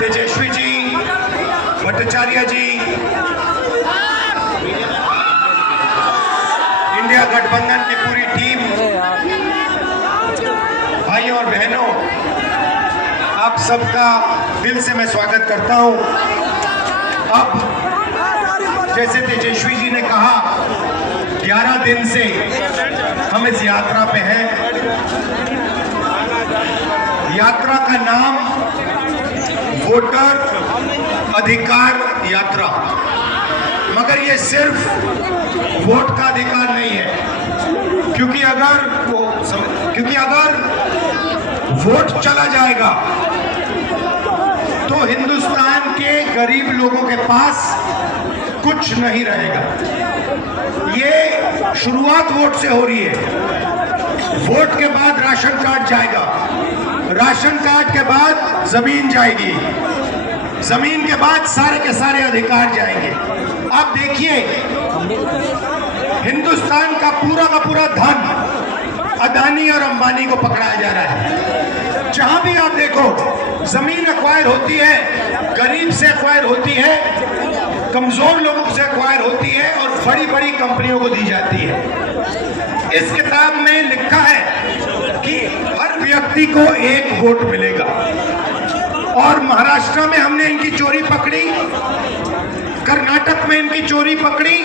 तेजस्वी जी, भट्टाचार्य जी, India गठबंधन की पूरी टीम, भाइयों और बहनों, आप सबका दिल से मैं स्वागत करता हूं। अब जैसे तेजस्वी जी ने कहा, 11 दिन से हम इस यात्रा पे हैं। यात्रा का नाम वोटर अधिकार यात्रा, मगर ये सिर्फ वोट का अधिकार नहीं है, क्योंकि अगर वोट चला जाएगा तो हिंदुस्तान के गरीब लोगों के पास कुछ नहीं रहेगा। ये शुरुआत वोट से हो रही है। वोट के बाद राशन कार्ड जाएगा, राशन कार्ड के बाद जमीन जाएगी, जमीन के बाद सारे के सारे अधिकार जाएंगे। आप देखिए, हिंदुस्तान का पूरा धन अदानी और अंबानी को पकड़ाया जा रहा है। जहां भी आप देखो, जमीन एक्वायर होती है, गरीब से एक्वायर होती है, कमजोर लोगों से एक्वायर होती है और बड़ी बड़ी कंपनियों को दी जाती है। इस किताब में लिखा है कि हर व्यक्ति को एक वोट मिलेगा, और महाराष्ट्र में हमने इनकी चोरी पकड़ी, कर्नाटक में इनकी चोरी पकड़ी,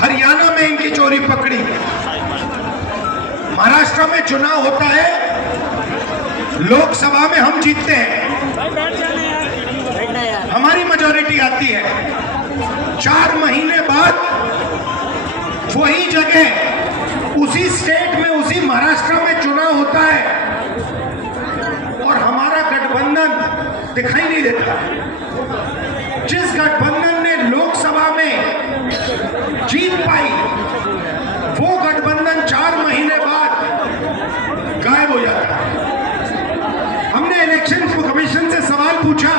हरियाणा में इनकी चोरी पकड़ी। महाराष्ट्र में चुनाव होता है, लोकसभा में हम जीतते हैं, हमारी मेजॉरिटी आती है। 4 महीने बाद वही जगह उसी स्टेट में, उसी महाराष्ट्र में चुनाव होता है और हमारा गठबंधन दिखाई नहीं देता। जिस गठबंधन ने लोकसभा में जीत पाई, वो गठबंधन 4 महीने बाद गायब हो जाता है। हमने इलेक्शन कमीशन से सवाल पूछा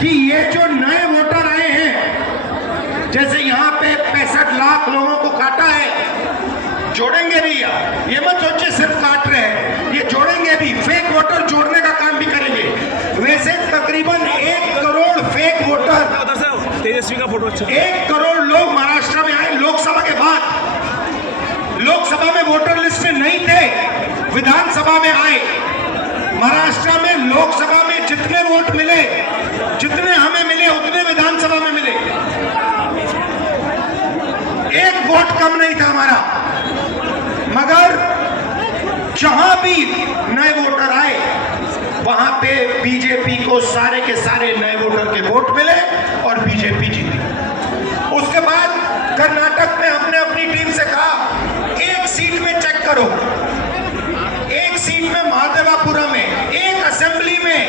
कि ये जो नए वोटर आए हैं, जैसे यहाँ पे 65 लाख लोगों को काटा है, जोड़ेंगे भी? ये मत सोचिए सिर्फ काट रहे हैं, ये जोड़ेंगे भी, फेक वोटर जोड़ने का काम भी करेंगे। वैसे तकरीबन 1 करोड़ फेक वोटर, तेजस्वी का फोटो अच्छा, 1 करोड़ लोग महाराष्ट्र में आए लोकसभा के बाद। लोकसभा में वोटर लिस्ट में नहीं थे, विधानसभा में आए। महाराष्ट्र में लोकसभा में जितने वोट मिले, जितने हमें मिले, उतने विधानसभा में मिले। 1 वोट कम नहीं था हमारा, मगर जहां भी नए वोटर आए, वहां पे बीजेपी को सारे के सारे नए वोटर के वोट मिले और बीजेपी जीती। उसके बाद कर्नाटक में हमने अपनी टीम से कहा, 1 सीट में चेक करो, 1 सीट में महादेवापुरम में, 1 असेंबली में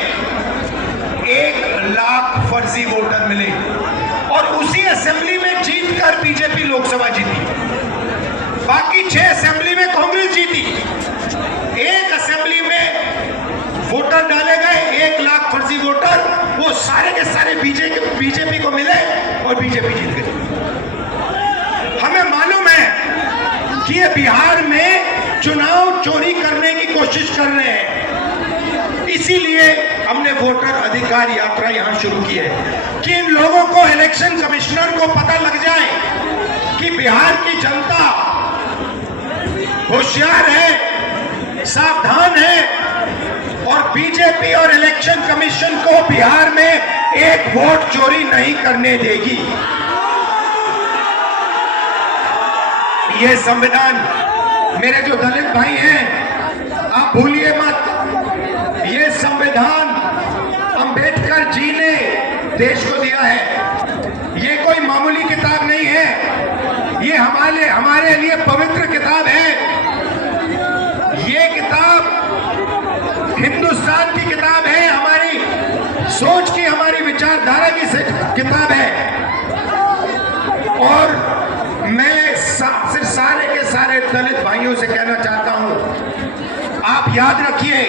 1 लाख फर्जी वोटर मिले और उसी असेंबली में जीतकर बीजेपी लोकसभा जीती। बाकी 6 असेंबली में कांग्रेस जीती। 1 असेंबली में वोटर डाले गए, 1 लाख फर्जी वोटर, वो सारे के सारे बीजेपी को मिले और बीजेपी जीत गई। हमें मालूम है कि ये बिहार में चुनाव चोरी करने की कोशिश कर रहे हैं, इसीलिए हमने वोटर अधिकार यात्रा यहां शुरू की है कि इन लोगों को, इलेक्शन कमिश्नर को पता लग जाए कि बिहार की जनता होशियार है, सावधान है और बीजेपी और इलेक्शन कमीशन को बिहार में 1 वोट चोरी नहीं करने देगी। ये संविधान, मेरे जो दलित भाई हैं, आप भूलिए मत, ये संविधान अंबेडकर जी ने देश को दिया है। ये कोई मामूली किताब नहीं है, ये हमारे लिए पवित्र किताब है। ये किताब हिंदुस्तान की किताब है, हमारी सोच की, हमारी विचारधारा की किताब है। और मैं सिर्फ सारे के सारे दलित भाइयों से कहना चाहता हूं, आप याद रखिए,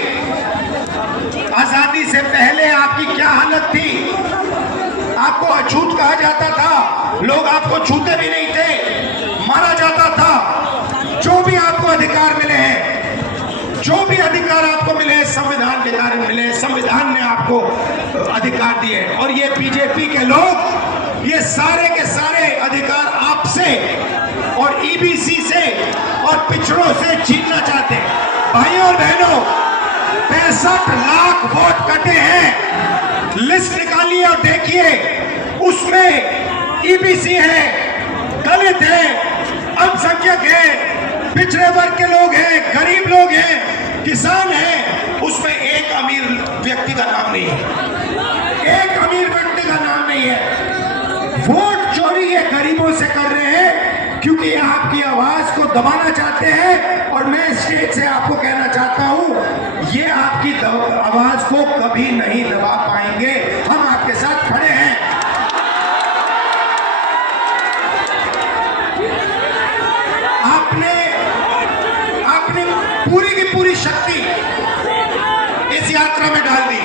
आजादी से पहले आपकी क्या हालत थी। आपको अछूत कहा जाता था, लोग आपको छूते भी नहीं थे, मारा जाता था। जो भी आपको अधिकार मिले हैं, जो भी अधिकार अधिकार आपको मिले संविधान के कारण मिले, संविधान ने आपको अधिकार दिए। और ये बीजेपी के लोग ये सारे के सारे अधिकार आपसे और ईबीसी से और पिछड़ों से छीनना चाहते हैं। भाइयों और बहनों, 65 लाख वोट कटे हैं, लिस्ट निकालिए और देखिए, उसमें ईबीसी है, दलित है, अल्पसंख्यक है, पिछड़े वर्ग के लोग हैं, गरीब लोग हैं, किसान हैं, उसमें एक अमीर व्यक्ति का नाम नहीं है, एक अमीर व्यक्ति का नाम नहीं है। वोट चोरी ये गरीबों से कर रहे हैं क्योंकि ये आपकी आवाज को दबाना चाहते हैं। और मैं स्टेज से आपको कहना चाहता हूं, ये आपकी आवाज को कभी नहीं दबा पाएंगे। हम आपके साथ खड़े हैं। आपने पूरी की पूरी शक्ति इस यात्रा में डाल दी।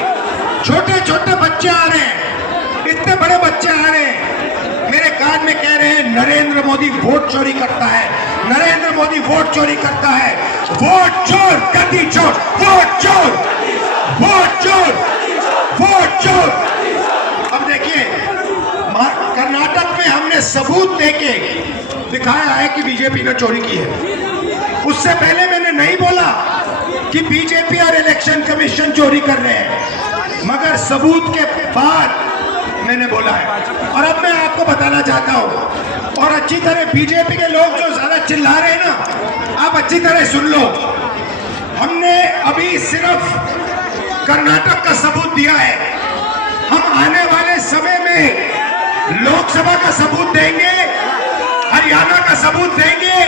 छोटे छोटे बच्चे आ रहे हैं, इतने बड़े बच्चे आ रहे हैं, मेरे कान में कह रहे हैं नरेंद्र मोदी वोट चोरी करता है, नरेंद्र मोदी वोट चोरी करता है। वोट चोर, गद्दी चोर, वोट चोर, वोट चोर, वोट चोर। अब देखिए, कर्नाटक में हमने सबूत देके दिखाया है कि बीजेपी ने चोरी की है। उससे पहले मैंने नहीं बोला कि बीजेपी और इलेक्शन कमीशन चोरी कर रहे हैं, मगर सबूत के बाद मैंने बोला है। और अब मैं आपको बताना चाहता हूं, और अच्छी तरह बीजेपी के लोग जो ज्यादा चिल्ला रहे हैं ना, आप अच्छी तरह सुन लो। हमने अभी सिर्फ कर्नाटक का सबूत दिया है, हम आने वाले समय में लोकसभा का सबूत देंगे, हरियाणा का सबूत देंगे,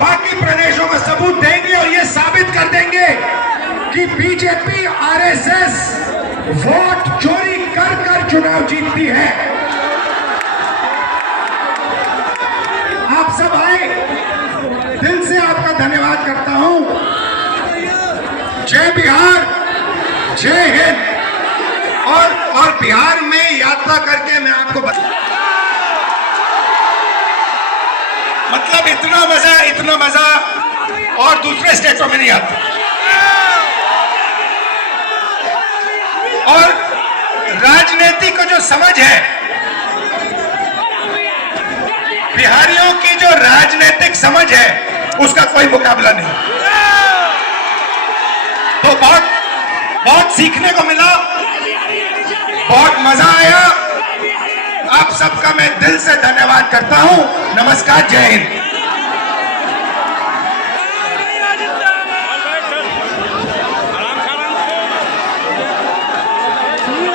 बाकी प्रदेशों का सबूत देंगे और ये साबित कर देंगे कि बीजेपी आरएसएस वोट चोरी कर कर चुनाव जीतती है। आप सब आए, दिल से आपका धन्यवाद करता हूं। जय बिहार, जय हिंद। और बिहार में यात्रा करके मैं आपको मतलब इतना मजा और दूसरे स्टेटों में नहीं आता। और राजनीति को जो समझ है, बिहारियों की जो राजनीतिक समझ है, उसका कोई मुकाबला नहीं। तो बहुत सीखने को मिला, बहुत मजा आया। आप सबका मैं दिल से धन्यवाद करता हूं। नमस्कार, जय हिंद।